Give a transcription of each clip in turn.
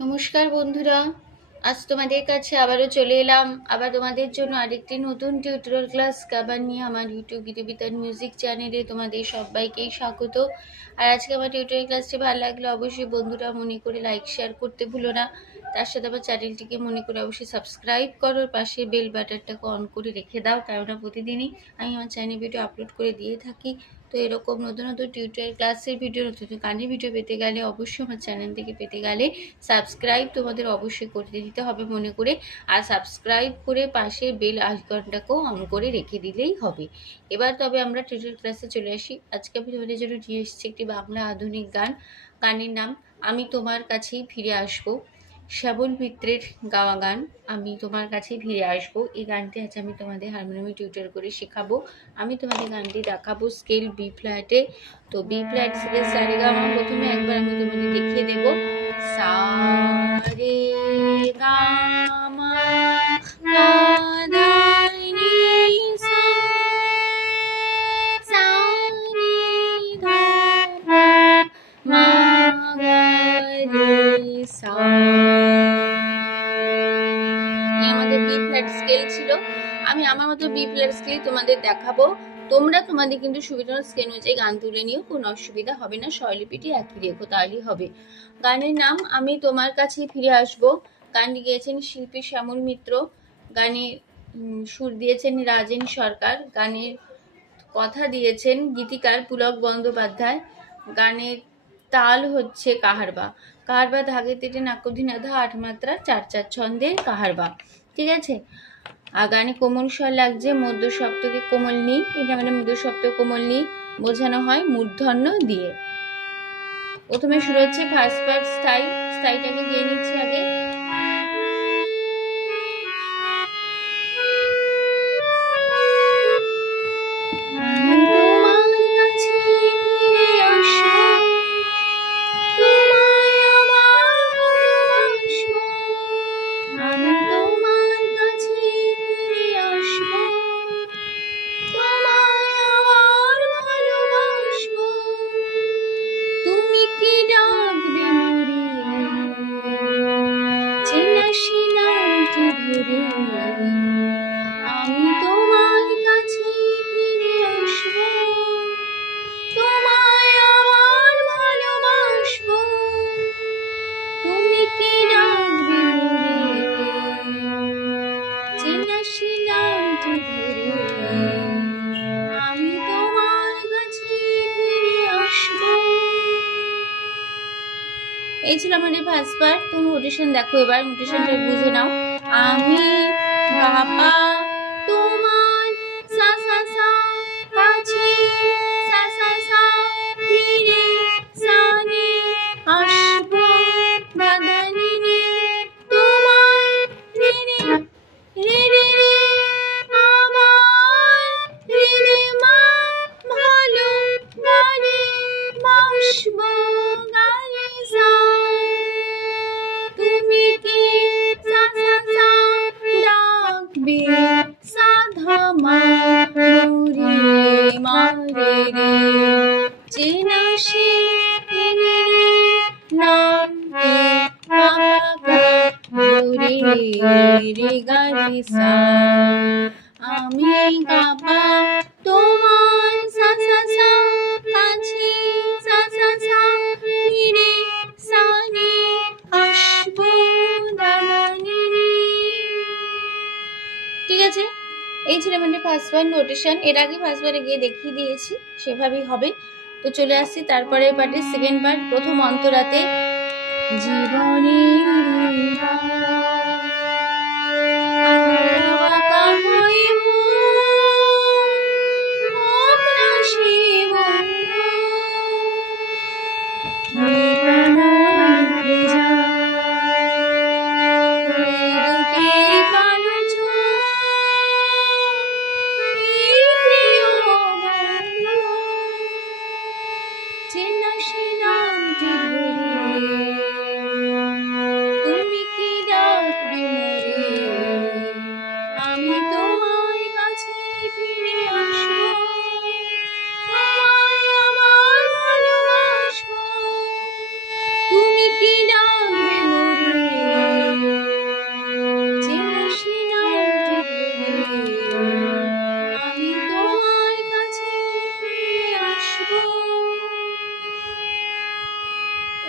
নমস্কার বন্ধুরা, আজ তোমাদের কাছে আবারও চলে এলাম আবার তোমাদের জন্য আরেকটি নতুন টিউটোরিয়াল ক্লাস আবার নিয়ে আমার ইউটিউব গীতবিতান মিউজিক চ্যানেলে তোমাদের সবাইকেই স্বাগত। আর আজকে আমার টিউটোরিয়াল ক্লাসটি ভালো লাগলে অবশ্যই বন্ধুরা মনে করে লাইক শেয়ার করতে ভুলো না। তার সাথে আমার চ্যানেলটিকে মনে করে অবশ্যই সাবস্ক্রাইব করো, পাশে বেল বাটনটাকে অন করে রেখে দাও, কেননা প্রতিদিনই আমি আমার চ্যানেলে ভিডিও আপলোড করে দিয়ে থাকি। তো এরকম নতুন নতুন টিউটোরিয়াল ক্লাসের ভিডিও, নতুন নতুন গানের ভিডিও পেতে গেলে অবশ্যই আমার চ্যানেল থেকে পেতে গেলে সাবস্ক্রাইব তোমাদের অবশ্যই করতে দিতে হবে মনে করে। আর সাবস্ক্রাইব করে পাশে বেল আইকনটাকেও অন করে রেখে দিলেই হবে। এবার তবে আমরা টিউটোরিয়াল ক্লাসে চলে আসি। আজকে আমি তোমাদের জন্য নিয়ে এসেছি একটি বাংলা আধুনিক গান। গানের নাম আমি তোমার কাছেই ফিরে আসবো। শ্যাবল মিত্রের গাওয়া গান আমি তোমার কাছেই ফিরে আসবো। এই গানটি আজ আমি তোমাদের হারমোনিয়ামে টিউটোর করে শেখাবো। আমি তোমাদের গানটি দেখাবো স্কেল বি ফ্ল্যাটে। তো বি ফ্ল্যাট স্কেল সারেগামা প্রথমে একবার আমি তোমাদের দেখিয়ে দেবো। সা রে গা মা পা ধা নি সা, সা রে ধা মা গা রে সা। আমাদের বি ফ্ল্যাট স্কেল ছিল। আমি আমার মতো বি ফ্ল্যাট স্কেল তোমাদের দেখাবো। তোমরা তোমাদের কিন্তু সুবিধা স্কেল অনুযায়ী গান তুলে নিও, কোনো অসুবিধা হবে না। স্বরলিপিটি একই রেখো, তাহলেই হবে। গানের নাম আমি তোমার কাছে ফিরে আসবো। গানটি গেয়েছেন শিল্পী শ্যামল মিত্র। গানের সুর দিয়েছেন রাজেন সরকার। গানের কথা দিয়েছেন গীতিকার পুলক বন্দ্যোপাধ্যায়। গানের তাল হচ্ছে কাহারবা। কাহারবা ধাগে তেটে নাকধিনাধা ৮ মাত্রা ৪/৪ ছন্দের কাহারবা। ঠিক আছে। আর গানে কোমল স্বর লাগছে মধ্য সপ্তকে কোমল নি, এটা মানে মধ্য সপ্তক কোমল নি বোঝানো হয় মূর্ধন্য দিয়ে। প্রথমে শুরু হচ্ছে ফার্স্ট পার্ট স্থায়ী। স্থায়ীটাকে গিয়ে নিচ্ছি আগে। আমি তোমার কাছে ফিরে আসবো, তোমায় আবার ভালোবাসবো। তুমি কি ডাকবে মোরে, চেনা সে নামটি ধরে। আমি তোমার কাছে ফিরে আসবো। এই ছিল আমাদের ফার্স্ট পার্ট। তুমি নোটেশন দেখো, এবার নোটেশনটা বুঝে নাও। আমি বাবা তোমার সা সা সা কাছে, সা সা সা ফিরে সানে আসবো, দাদা নি রে তোমার রে রে রে রে রে আমার রে রে মা ভালো গানে বাসবো গানে সা। তুমি কি সা সা সা ডাকবে সাধা মা রে মা রে রে, চেনা সে রে রে নামটি পাপা রে রে গা রে সা। আমি বাবা তোমার সা সা সা কাছে, সা সা সা ফিরে সানে আসবো দাদা নি রে। ঠিক আছে, এই ছিল আমাদের ফার্স্ট বার নোটেশন। এর আগে ফার্স্ট বারে গিয়ে দেখিয়ে দিয়েছি, সেভাবেই হবে। তো চলে আসছি তারপরে পার্টে সেকেন্ড পার্ট। প্রথম অন্তরাতে জীবনে তুমি কি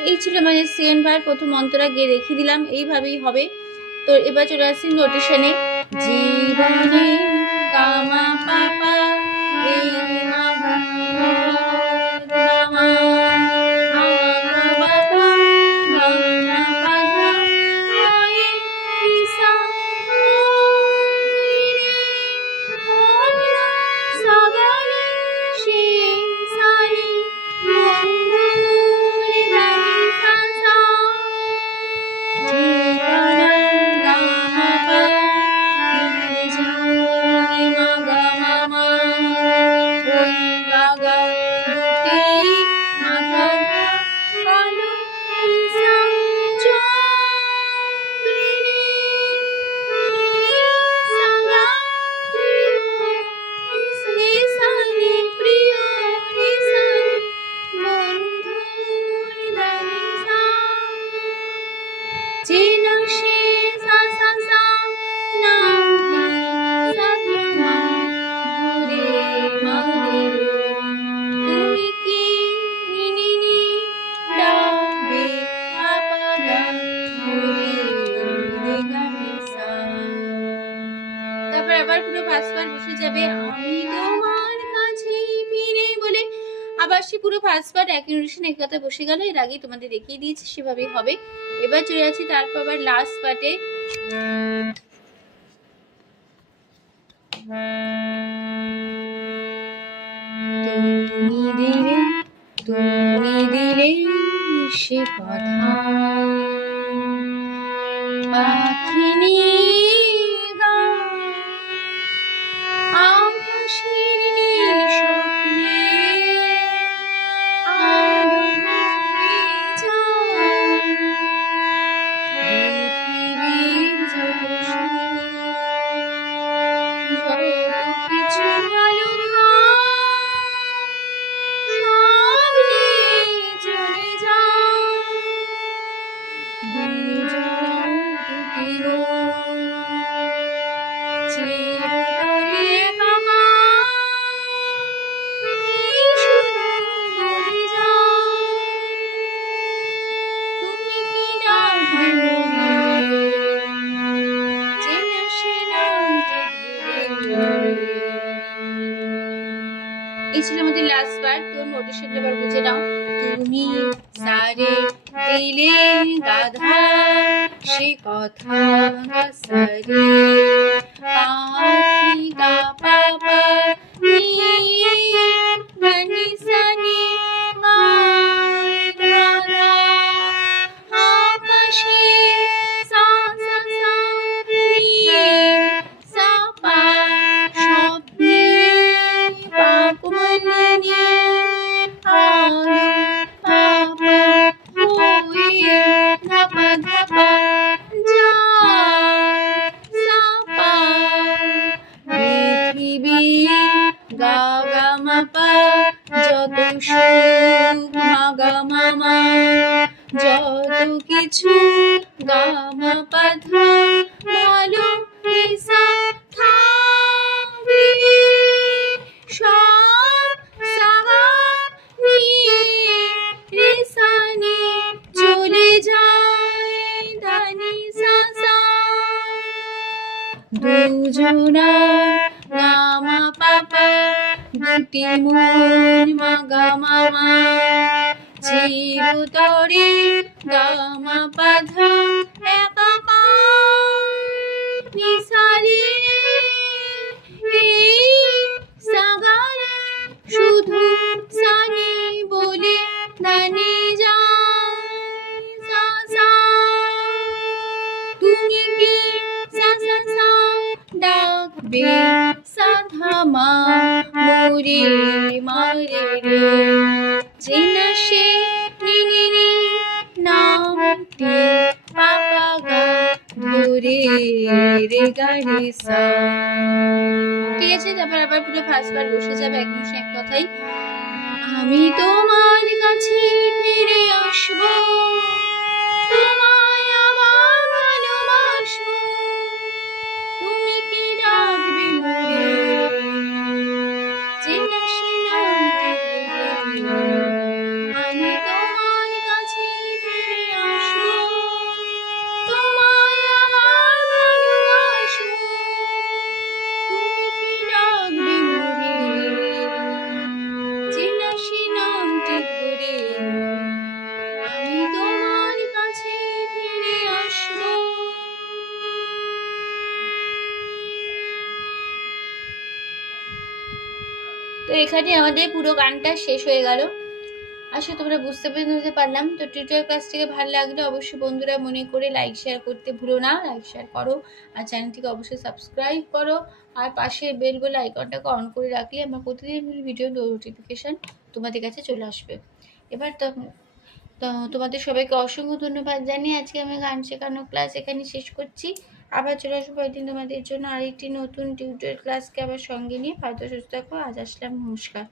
এই ছিল মানে সেকেন্ড ভার, প্রথম অন্তরা গিয়ে দেখিয়ে দিলাম, এইভাবেই হবে। তো এবার চলে আসছি নোটেশনে। জীবনে গামা পাপা এই মা গামা বাবা গামা পাধা ওই সা রে ওগলা সাগারে সে সানি মঙ্গলে দানি সা সা ঠিকানা গামা পা নিরে যাই মা গামা মা ওই গাগা দুটি মাথা ধা কালো ইসা চোরে রে সাগা রে সানি প্রিয় রে সানি বন্ধু রে দানি সা চেনা সে সা সা সা নাম সা ধা মা রে মা রে তুমি কি নি নি ডাকবে আপা গা রে রে গা রে সা। তারপর আবার পুরো ফার্স্ট বসে যাবে আমি তোমার কাছে ফিরে বলে, আবার সে পুরো ফার্স্ট পার্ট একই নোটেশন এক কথা বসে গেল। এর আগেই তোমাদের দেখিয়ে দিয়েছি, সেভাবেই হবে। এবার চলে যাচ্ছি তারপর আবার লাস্ট পার্টে। তুমি দিলে সে কথা পাখিনি আকাশের নীল স্বপ্নে আলো হয়ে যায় পৃথিবীর যত কিছু ভালো সব নিয়ে চলে যায় দুজন দুটি চিরতরে একা এই শুধু বলে যাও তুমি কি ডাকবে মনে চেনা সে নামটা ধরে। এই ছিল আমাদের লাস্ট পার্ট। তো নোটেশনটা এবার বুঝে নাও। তুমি সারে দিলে গাধা সে কথা সারে আখি গা পাপা নি গানি সানি গাধা আকাশে সা সা সা নি সা পা স্বপ্নে পাপ মনে আলো পাপা হয়ে ধাপা ধাপা যায় সাপা পৃথিবী গা গা মাপা যত সুখ মা গা মামা যত কিছু গা মা পা ধা ভালো ইসা থাকবে সব সাগা নিয়ে রে সানি চলে যায় দানি সা সা দুজনা গামা পাপা দুটি মন মা গামা মা চিরতরে গামা পাধা একা নিসারে এই সাগারে শুধু সানি বলে দানে যায় সা সা তুমি কি সা সা সা ডাকবে সাধা মা মোরে মারে রে চেনা সে নি নামটি পাপা গা ধরে রে গা রে সা। ঠিক আছে, তারপর আবার পুরো ফার্স্ট বার বসে যাবে একদম এক কথাই। আমি তোমার কাছে ফিরে আসবো তোমায় আবার ভালোবাসবো তুমি কি ডাকবে মোরে চেনা সে নামটি ধরে আমি তোমার কাছে এখানে আমাদের পুরো গানটা শেষ হয়ে গেল। আসলে তোমরা বুঝতে পারলাম। তো টিউটোরিয়াল ক্লাসটিকে ভালো লাগলে অবশ্যই বন্ধুরা মনে করে লাইক শেয়ার করতে ভুলো না, লাইক শেয়ার করো আর চ্যানেলটিকে অবশ্যই সাবস্ক্রাইব করো আর পাশে বেল বলে আইকনটাকে অন করে রাখলে আমার প্রতিদিন ভিডিও নোটিফিকেশান তোমাদের কাছে চলে আসবে। এবার তো তোমাদের সবাইকে অসংখ্য ধন্যবাদ জানিয়ে আজকে আমি গান শেখানো ক্লাস এখানে শেষ করছি। আবার চলে আসবো একদিন তোমাদের জন্য আরেকটি নতুন টিউটোরিয়াল ক্লাসকে আবার সঙ্গে নিয়ে। হয়তো সুস্থ থাকো। আজ আসলাম, নমস্কার।